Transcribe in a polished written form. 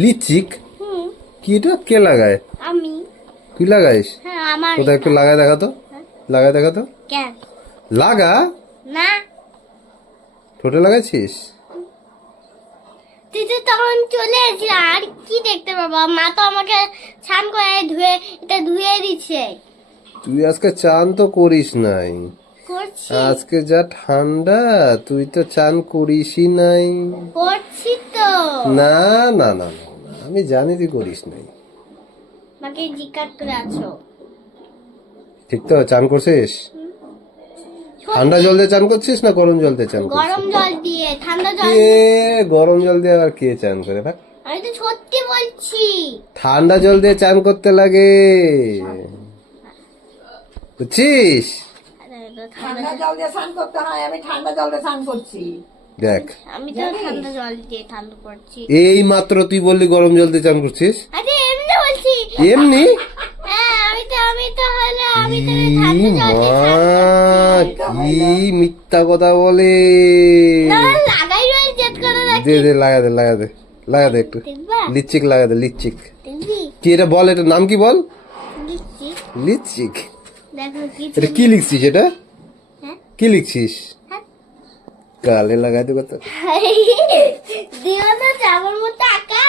Lipstick? কি এটা কে লাগায়? আমি। তুই লাগাইস? হ্যাঁ আমার। কোথায় একটু লাগায় দেখা তো, লাগায় দেখা তো। কেন? লাগা। না ঠোঁটে লাগাইছিস? তুই তো তখন চলে এসেছিস, আর কি দেখতে পাবো? মা তো আমাকে স্নান করে ধুয়ে এটা ধুয়ে দিচ্ছে। তুই আজকে চান তো করিস নাই। করছি আজকে যা ঠান্ডা, তুই তো চান করিসই নাই। করছি তো। না না না না না, আমি জানি তুই করিস নাই। মাকে জিজ্ঞাসা করে আছো। ঠিক তো, চান করছিস? ঠান্ডা জল দিয়ে চান করছিস না গরম জল দিয়ে চান করছিস? গরম জল দিয়ে, ঠান্ডা জল কে গরম জল দিয়ে আর কে চান করে? ভাই, আমি তো সত্যি বলছি। ঠান্ডা জল দিয়ে চান করতে লাগে, বুঝছিস? ঠান্ডা জল দিয়ে স্নান করতে হয়, আমি ঠান্ডা জল দিয়ে স্নান করছি। দেখ, আমি তো ঠান্ডা জল দিয়ে ঠান্ডা করছি। এই মাত্র তুই বললি গরম জল দিয়ে চান করছিস। আরে এমনি বলছি। এমনি? হ্যাঁ আমি তো হলো আমি তো ই ঠান্ডা জল দিয়ে মা, কি মিথ্যা কথা বলে। না লাগাই রয়েছে জেদ করে রাখি। দে দে, লাগা দে, লাগা দে, লাগা দে একটু। দেখবা? লিপস্টিক লাগা দে, লিপস্টিক। দেখবি? কি এটা বল, এটা নাম কি বল? দিচ্ছি। লিপস্টিক? দেখো কি এটা কি লিখছিস এটা? হ্যাঁ? কি লিখছিস? হ্যাঁ। গালে লাগাই দে কত। দিও না চাবর মতো আঁকা।